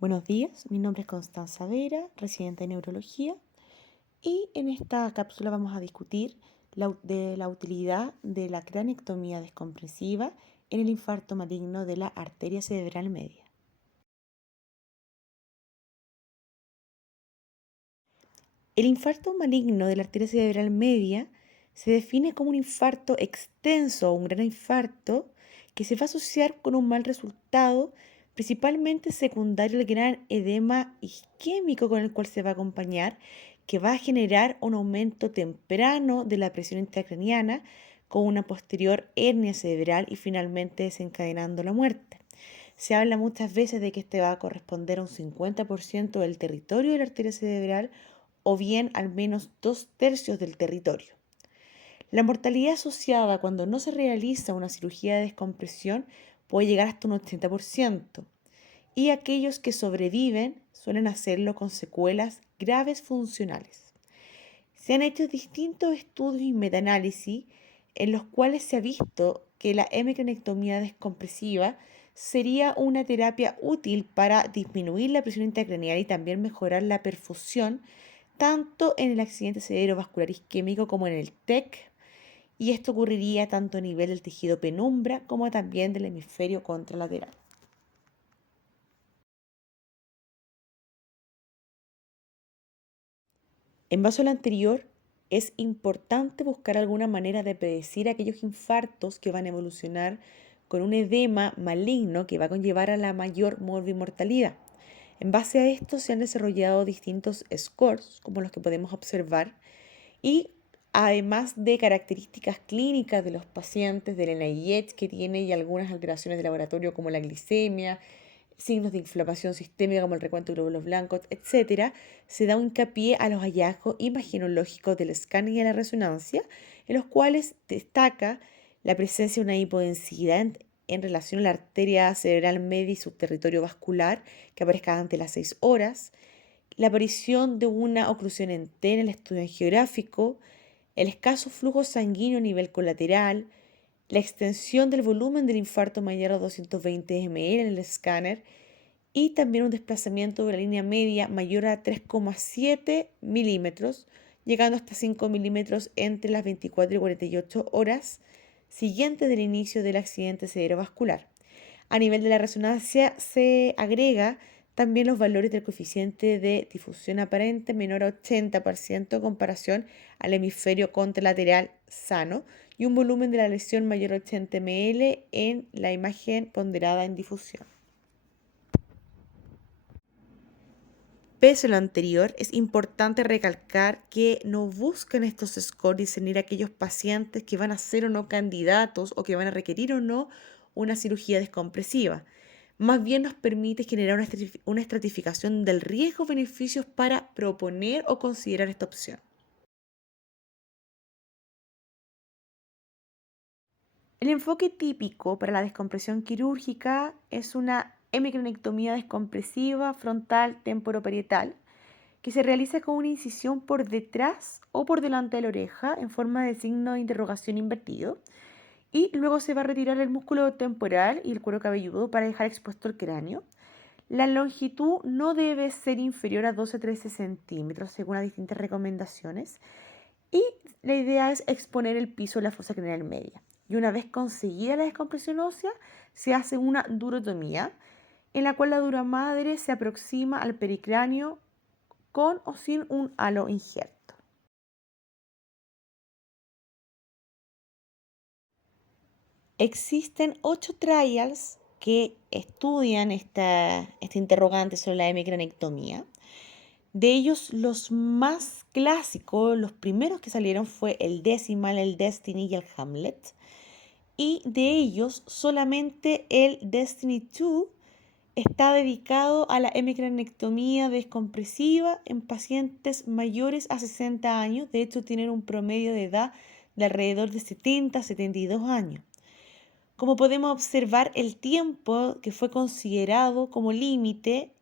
Buenos días, mi nombre es Constanza Vera, residente de neurología, y en esta cápsula vamos a discutir de la utilidad de la craneectomía descompresiva en el infarto maligno de la arteria cerebral media. El infarto maligno de la arteria cerebral media se define como un infarto extenso o un gran infarto que se va a asociar con un mal resultado, principalmente secundario al gran edema isquémico con el cual se va a acompañar, que va a generar un aumento temprano de la presión intracraniana con una posterior hernia cerebral y finalmente desencadenando la muerte. Se habla muchas veces de que este va a corresponder a un 50% del territorio de la arteria cerebral o bien al menos 2/3 del territorio. La mortalidad asociada cuando no se realiza una cirugía de descompresión puede llegar hasta un 80%, y aquellos que sobreviven suelen hacerlo con secuelas graves funcionales. Se han hecho distintos estudios y metaanálisis en los cuales se ha visto que la hemicranectomía descompresiva sería una terapia útil para disminuir la presión intracraneal y también mejorar la perfusión, tanto en el accidente cerebrovascular isquémico como en el TEC, y esto ocurriría tanto a nivel del tejido penumbra como también del hemisferio contralateral. En base a lo anterior, es importante buscar alguna manera de predecir aquellos infartos que van a evolucionar con un edema maligno que va a conllevar a la mayor morbimortalidad. En base a esto se han desarrollado distintos scores, como los que podemos observar, y además de características clínicas de los pacientes, del NIH que tiene y algunas alteraciones de laboratorio como la glicemia, signos de inflamación sistémica como el recuento de glóbulos blancos, etcétera, se da un hincapié a los hallazgos imagenológicos del escáner y de la resonancia, en los cuales destaca la presencia de una hipodensidad en relación a la arteria cerebral media y su territorio vascular que aparezca antes de las 6 horas, la aparición de una oclusión en T en el estudio angiográfico, el escaso flujo sanguíneo a nivel colateral, la extensión del volumen del infarto mayor a 220 ml en el escáner y también un desplazamiento de la línea media mayor a 3,7 milímetros, llegando hasta 5 milímetros entre las 24 y 48 horas siguientes del inicio del accidente cerebrovascular. A nivel de la resonancia se agrega también los valores del coeficiente de difusión aparente menor a 80% en comparación al hemisferio contralateral sano y un volumen de la lesión mayor a 80 ml en la imagen ponderada en difusión. Pese a lo anterior, es importante recalcar que no buscan estos scores discernir a aquellos pacientes que van a ser o no candidatos o que van a requerir o no una cirugía descompresiva. Más bien nos permite generar una estratificación del riesgo-beneficios para proponer o considerar esta opción. El enfoque típico para la descompresión quirúrgica es una hemicranectomía descompresiva frontal temporoparietal que se realiza con una incisión por detrás o por delante de la oreja en forma de signo de interrogación invertido, y luego se va a retirar el músculo temporal y el cuero cabelludo para dejar expuesto el cráneo. La longitud no debe ser inferior a 12 a 13 centímetros según las distintas recomendaciones, y la idea es exponer el piso de la fosa craneal media. Y una vez conseguida la descompresión ósea, se hace una durotomía, en la cual la dura madre se aproxima al pericráneo con o sin un halo injerto. Existen 8 trials que estudian este interrogante sobre la hemicranectomía. De ellos, los más clásicos, los primeros que salieron fue el Decimal, el Destiny y el Hamlet. Y de ellos, solamente el Destiny 2 está dedicado a la hemicranectomía descompresiva en pacientes mayores a 60 años. De hecho, tienen un promedio de edad de alrededor de 70 a 72 años. Como podemos observar, el tiempo que fue considerado como límite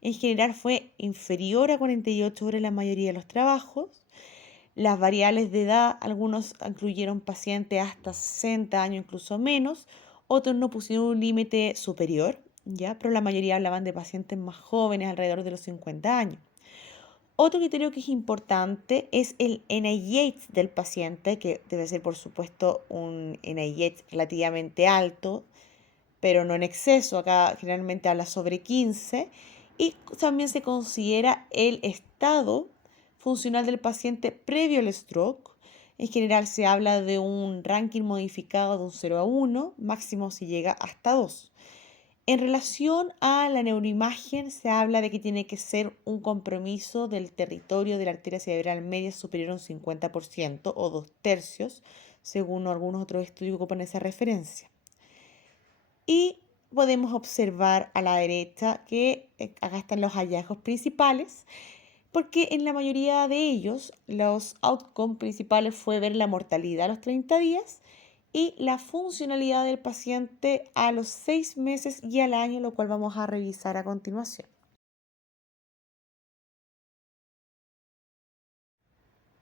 en general fue inferior a 48 horas en la mayoría de los trabajos. Las variables de edad, algunos incluyeron pacientes hasta 60 años, incluso menos, otros no pusieron un límite superior. ¿ya? Pero la mayoría hablaban de pacientes más jóvenes, alrededor de los 50 años. Otro criterio que es importante es el NIH del paciente, que debe ser, por supuesto, un NIH relativamente alto, pero no en exceso. Acá generalmente habla sobre 15. Y también se considera el estado funcional del paciente previo al stroke. En general se habla de un ranking modificado de un 0 a 1, máximo si llega hasta 2. En relación a la neuroimagen, se habla de que tiene que ser un compromiso del territorio de la arteria cerebral media superior a un 50% o 2/3, según algunos otros estudios que ocupan esa referencia. Y podemos observar a la derecha que acá están los hallazgos principales, porque en la mayoría de ellos los outcomes principales fue ver la mortalidad a los 30 días y la funcionalidad del paciente a los 6 meses y al año, lo cual vamos a revisar a continuación.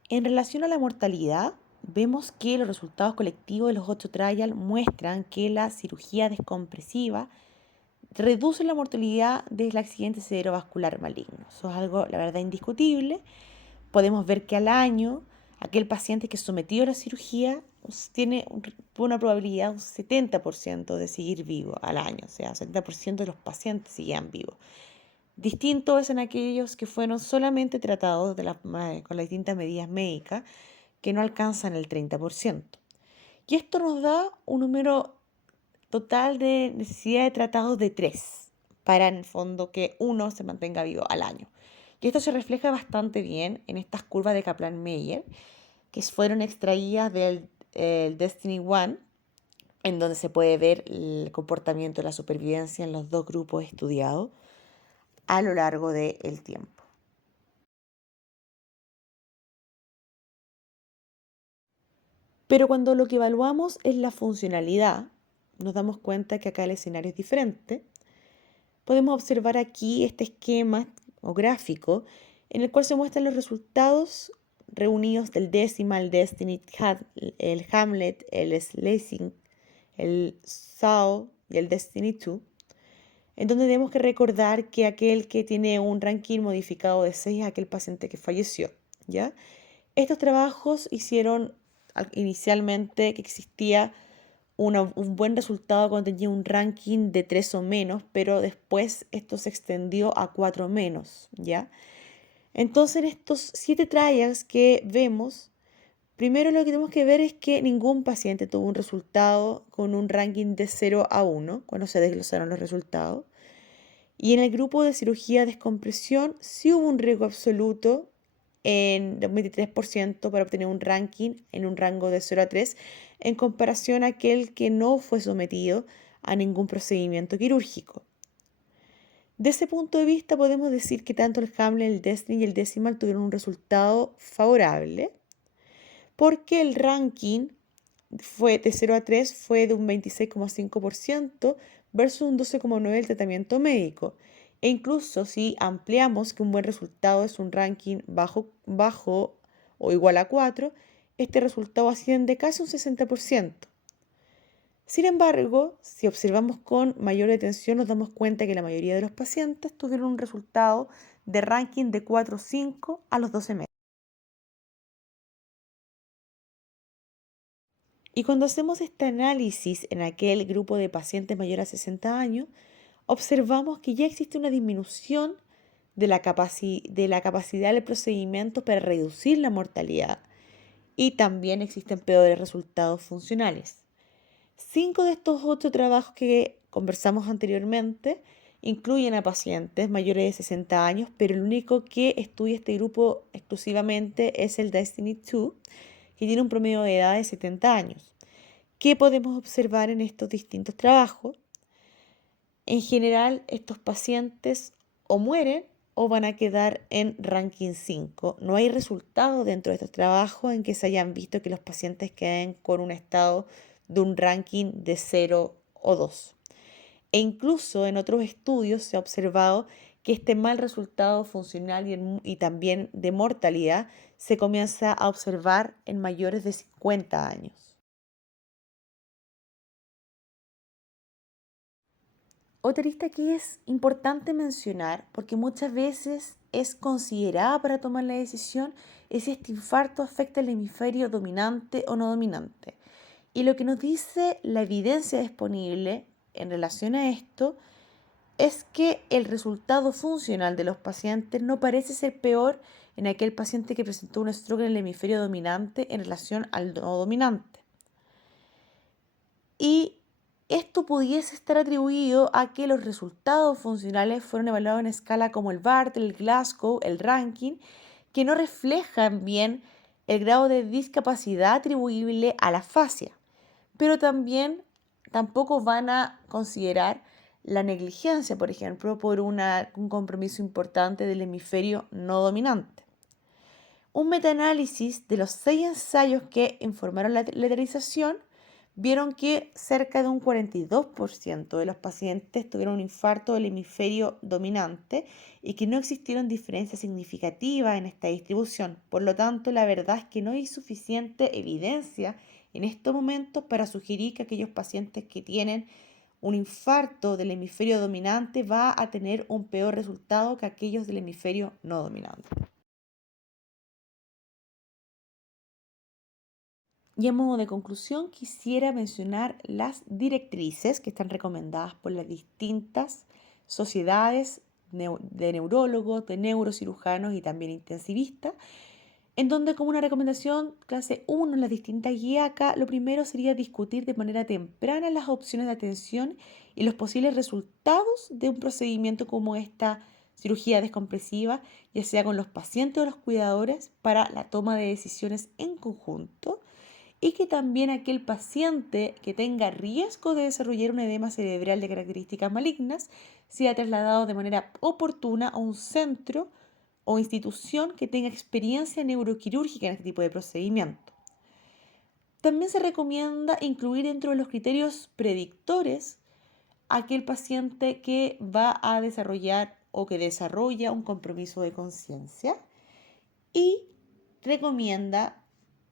En relación a la mortalidad, vemos que los resultados colectivos de los 8 trials muestran que la cirugía descompresiva reduce la mortalidad del accidente cerebrovascular maligno. Eso es algo, la verdad, indiscutible. Podemos ver que al año, aquel paciente que es sometido a la cirugía tiene una probabilidad de un 70% de seguir vivo al año. O sea, 70% de los pacientes seguían vivos. Distinto es en aquellos que fueron solamente tratados con las distintas medidas médicas, que no alcanzan el 30%. Y esto nos da un número total de necesidad de tratados de 3, para en el fondo que uno se mantenga vivo al año. Y esto se refleja bastante bien en estas curvas de Kaplan-Meier, que fueron extraídas del Destiny One, en donde se puede ver el comportamiento de la supervivencia en los dos grupos estudiados a lo largo del tiempo. Pero cuando lo que evaluamos es la funcionalidad, nos damos cuenta que acá el escenario es diferente. Podemos observar aquí este esquema o gráfico en el cual se muestran los resultados reunidos del Decimal, el Destiny, el Hamlet, el Slacing, el SAO y el Destiny 2, en donde tenemos que recordar que aquel que tiene un ranking modificado de 6 es aquel paciente que falleció, ¿ya? Estos trabajos hicieron inicialmente que existía un buen resultado cuando tenía un ranking de 3 o menos, pero después esto se extendió a 4 menos, ¿ya? Entonces, en estos 7 trials que vemos, primero lo que tenemos que ver es que ningún paciente tuvo un resultado con un ranking de 0 a 1 cuando se desglosaron los resultados. Y en el grupo de cirugía de descompresión sí hubo un riesgo absoluto en un 23% para obtener un ranking en un rango de 0 a 3 en comparación a aquel que no fue sometido a ningún procedimiento quirúrgico. De ese punto de vista podemos decir que tanto el Hamlet, el Destiny y el Decimal tuvieron un resultado favorable porque el ranking fue de 0 a 3 fue de un 26,5% versus un 12,9% del tratamiento médico. E incluso si ampliamos que un buen resultado es un ranking bajo o igual a 4, este resultado asciende casi un 60%. Sin embargo, si observamos con mayor atención, nos damos cuenta que la mayoría de los pacientes tuvieron un resultado de ranking de 4 o 5 a los 12 meses. Y cuando hacemos este análisis en aquel grupo de pacientes mayores a 60 años, observamos que ya existe una disminución de la capacidad del procedimiento para reducir la mortalidad y también existen peores resultados funcionales. 5 de estos 8 trabajos que conversamos anteriormente incluyen a pacientes mayores de 60 años, pero el único que estudia este grupo exclusivamente es el Destiny 2, que tiene un promedio de edad de 70 años. ¿Qué podemos observar en estos distintos trabajos? En general, estos pacientes o mueren o van a quedar en ranking 5. No hay resultado dentro de estos trabajos en que se hayan visto que los pacientes queden con un estado de un ranking de 0 o 2. E incluso en otros estudios se ha observado que este mal resultado funcional y también de mortalidad se comienza a observar en mayores de 50 años. Otra lista que es importante mencionar, porque muchas veces es considerada para tomar la decisión, es si este infarto afecta el hemisferio dominante o no dominante. Y lo que nos dice la evidencia disponible en relación a esto es que el resultado funcional de los pacientes no parece ser peor en aquel paciente que presentó un stroke en el hemisferio dominante en relación al no dominante. Y esto pudiese estar atribuido a que los resultados funcionales fueron evaluados en escala como el Bartle, el Glasgow, el Rankin, que no reflejan bien el grado de discapacidad atribuible a la fascia, pero tampoco van a considerar la negligencia, por ejemplo, por un compromiso importante del hemisferio no dominante. Un metaanálisis de los 6 ensayos que informaron la letralización vieron que cerca de un 42% de los pacientes tuvieron un infarto del hemisferio dominante y que no existieron diferencias significativas en esta distribución. Por lo tanto, la verdad es que no hay suficiente evidencia en estos momentos para sugerir que aquellos pacientes que tienen un infarto del hemisferio dominante va a tener un peor resultado que aquellos del hemisferio no dominante. Y a modo de conclusión, quisiera mencionar las directrices que están recomendadas por las distintas sociedades de neurólogos, de neurocirujanos y también intensivistas, en donde como una recomendación clase 1 en las distintas guías acá, lo primero sería discutir de manera temprana las opciones de atención y los posibles resultados de un procedimiento como esta cirugía descompresiva, ya sea con los pacientes o los cuidadores, para la toma de decisiones en conjunto y que también aquel paciente que tenga riesgo de desarrollar un edema cerebral de características malignas sea trasladado de manera oportuna a un centro o institución que tenga experiencia neuroquirúrgica en este tipo de procedimiento. También se recomienda incluir dentro de los criterios predictores aquel paciente que va a desarrollar o que desarrolla un compromiso de conciencia y recomienda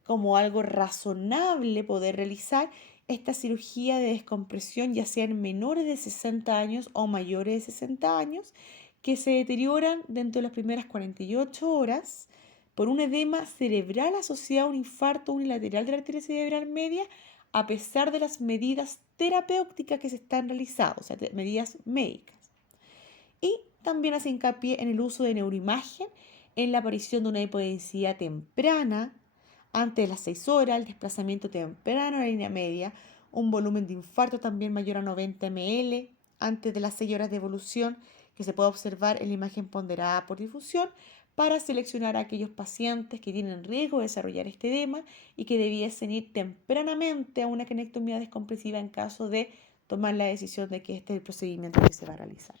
como algo razonable poder realizar esta cirugía de descompresión, ya sea en menores de 60 años o mayores de 60 años, que se deterioran dentro de las primeras 48 horas por un edema cerebral asociado a un infarto unilateral de la arteria cerebral media, a pesar de las medidas terapéuticas que se están realizando, o sea, medidas médicas. Y también hace hincapié en el uso de neuroimagen en la aparición de una hipodensidad temprana antes de las 6 horas, el desplazamiento temprano a la línea media, un volumen de infarto también mayor a 90 ml antes de las 6 horas de evolución que se puede observar en la imagen ponderada por difusión para seleccionar a aquellos pacientes que tienen riesgo de desarrollar este edema y que debiesen ir tempranamente a una canectomía descompresiva en caso de tomar la decisión de que este es el procedimiento que se va a realizar.